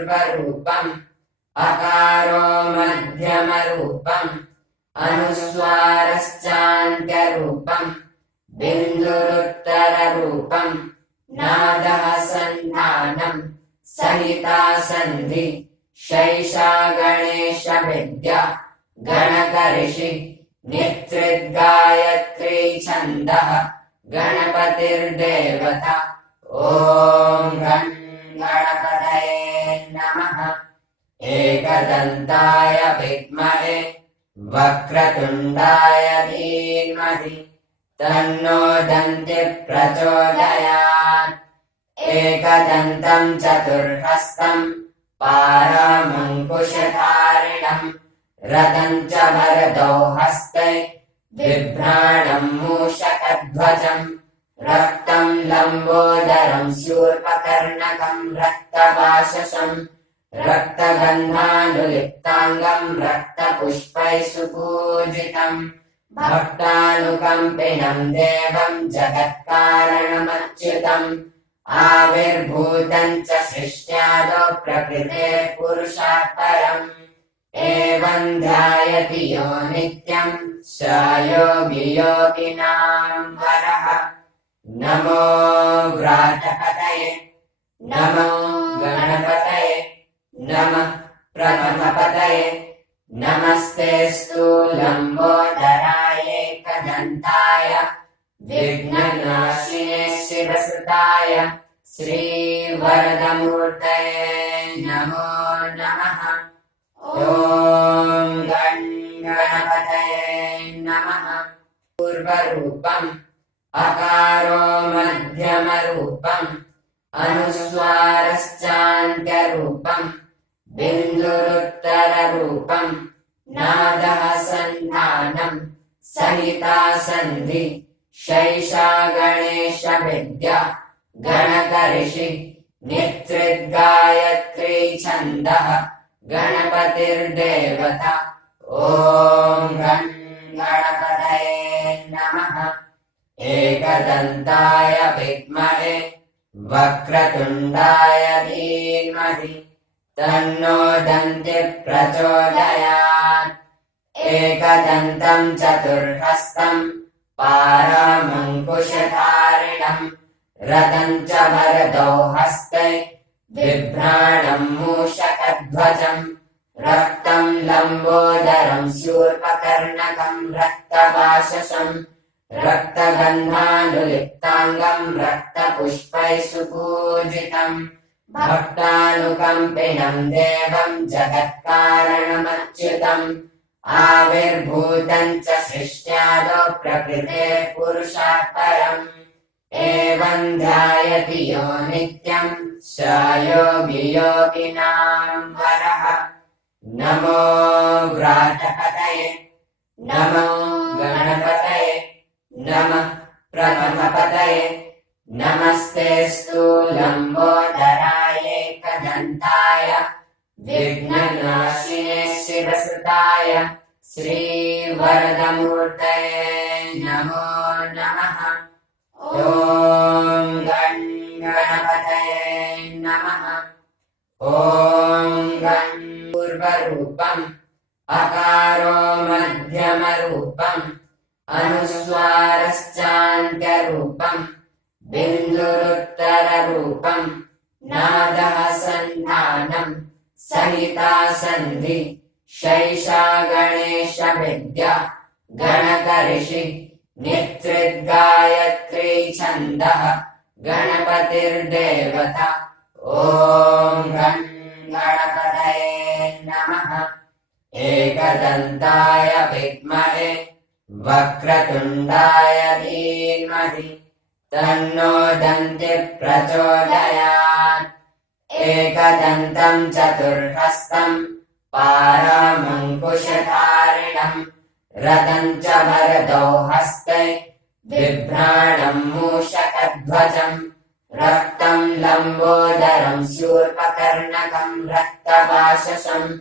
पूर्वरूपम् अकारो मध्यमरूपम् अनुस्वारश्चान्त्यरूपम् बिन्दुरुत्तररूपम् नादः सन्धानम् सहिता सन्धि शैषा गणेशविद्या गणकर्षि नित्रिद्गायत्री छन्दः गणपतिर्देवता ॐ गं गणपतये नमः। एकदन्ताय विद्महे वक्रतुण्डाय धीमहि तन्नो दन्तिः प्रचोदयात्। एकदन्तम् चतुर्हस्तम् पारामङ्कुशधारिणम् रथम् च वरदौ हस्ते बिभ्राणम् मूषकध्वजम् रक्तम् लम्बोदरम् शूर्पकर्णकम् रक्तपाशशम् रक्तगन्धानुलिप्ताङ्गम् रक्तपुष्पैः सुपूजितम् भक्तानुकम्पिनम् देवम् जगत्कारणमच्युतम् आविर्भूतम् च सृष्ट्यादौ प्रकृतेः पुरुषात् परम् एवम् ध्यायति यो नित्यम् स योगी योगिनाम् वरः। नमो व्रातपतये नमो गणपतये नमः प्रथमपतये नमस्तेऽस्तु लम्बोदराय एकदन्ताय विघ्ननाशिने शिवसुताय श्रीवरदमूर्तये नमो नमः। ॐ गं गणपतये नमः। पूर्वरूपम् अकारो मध्यमरूपम् अनुस्वारश्चान्त्यरूपम् बिन्दुरुत्तररूपम् नादः सन्धानम् सहिता सन्धि शैषा गणेशविद्या गणकर्षि नित्रिद्गायत्री छन्दः गणपतिर्देवता ॐ गं गणपतये नमः। एकदन्ताय विद्महे वक्रतुण्डाय धीमहि तन्नो दन्तिः प्रचोदयात्। एकदन्तम् चतुर्हस्तम् पारामङ्कुशधारिणम् रथम् च वरदौ हस्ते बिभ्राणम् मूषकध्वजम् रक्तम् लम्बोदरम् शूर्पकर्णकम् रक्तपाशशम् रक्तगन्धानुलिप्ताङ्गम् रक्तपुष्पैः सुपूजितम् भक्तानुकम्पिनम् देवम् जगत्कारणमच्युतम् आविर्भूतम् च सृष्ट्यादौ प्रकृतेः पुरुषात् परम् एवम् ध्यायति यो नित्यम् स योगी योगिनाम् वरः। नमो व्रातपतये नमो गणपतये नमः प्रथमपतये नमस्तेऽस्तु लम्बोदराय एकदन्ताय विघ्ननाशिने शिवसुताय श्रीवरदमूर्तये नमो नमः। ॐ गं गणपतये नमः। ॐ गं पूर्वरूपम् अकारो मध्यमरूपम् अनुस्वारश्चान्त्यरूपम् बिन्दुरुत्तररूपम् नादः सन्धानम् सहिता सन्धि शैषा गणेशविद्या गणकर्षि नित्रिद्गायत्री छन्दः गणपतिर्देवता ॐ गं गणपतये नमः। एकदन्ताय विद्महे वक्रतुण्डाय धीमहि तन्नो दन्तिः प्रचोदयात्। एकदन्तम् चतुर्हस्तम् पारामङ्कुशधारिणम् रथम् च वरदौ हस्ते बिभ्राणम् मूषकध्वजम् रक्तम् लम्बोदरम् शूर्पकर्णकम् रक्तपाशशम्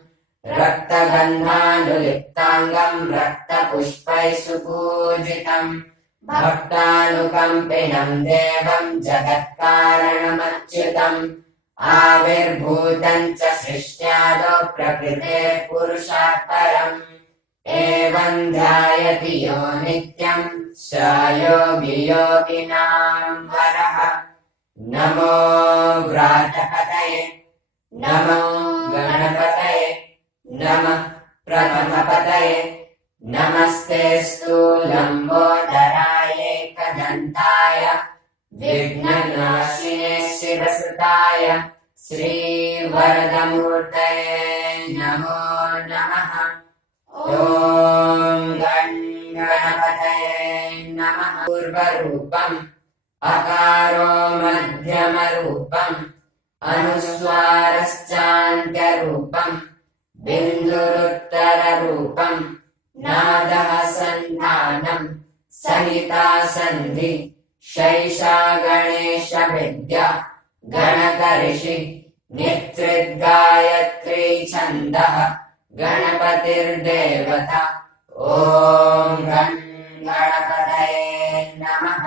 रक्तगन्धानुलिप्ताङ्गम् रक्तपुष्पैः सुपूजितम् भक्तानुकम्पिनम् देवम् जगत्कारणमच्युतम् आविर्भूतम् च सृष्ट्यादौ प्रकृतेः पुरुषात् परम् एवम् ध्यायति यो नित्यम् स योगी योगिनाम् वरः नमो व्रातपतये नमो गणपतये नमः प्रथमपतये नमस्तेऽस्तु लम्बोदराय एकदन्ताय विघ्ननाशिने शिवसुताय श्रीवरदमूर्तये नमो नमः ॐ गणपतये नमः पूर्वरूपम् अकारो मध्यमरूपम् अनुस्वारश्चान्त्यरूपम् बिन्दुरुत्तररूपम् नादः सन्धानम् सहिता सन्धि शैषा गणेशविद्या गणकर्षि नित्रिद्गायत्री छन्दः गणपतिर्देवता ॐ गणपतये नमः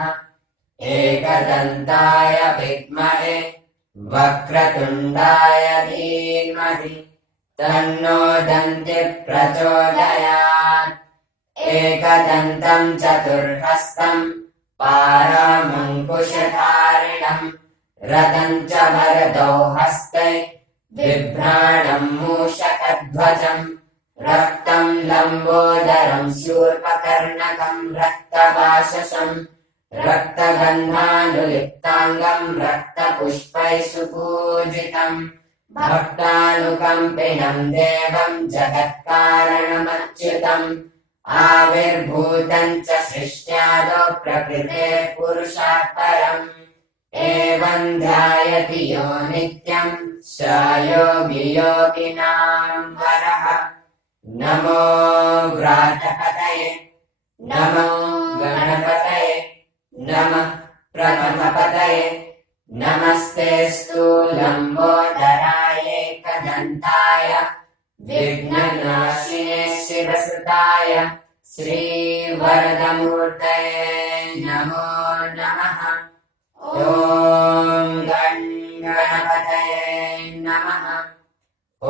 एकदन्ताय विद्महे वक्रतुण्डाय धीमहि तन्नो दन्तिः प्रचोदयात् एकदन्तम् चतुर्हस्तम् पारामङ्कुशधारिणम् रथम् च वरदौ हस्ते बिभ्राणम् मूषकध्वजम् रक्तम् लम्बोदरम् शूर्पकर्णकम् रक्तपाशशम् रक्तगन्धानुलिप्ताङ्गम् रक्तपुष्पैः सुपूजितम् भक्तानुकम्पिनम् देवम् जगत्कारणमच्युतम् आविर्भूतम् च सृष्ट्यादौ प्रकृतेः पुरुषात् परम् एवम् ध्यायति यो नित्यम् स योगी योगिनाम् वरः नमो व्रातपतये नमो गणपतये नमः प्रथमपतये नमस्तेऽस्तु लम्बोदराय एकदन्ताय विघ्ननाशिने शिवसुताय श्रीवरदमूर्तये नमो नमः ॐ गणपतये नमः ॐ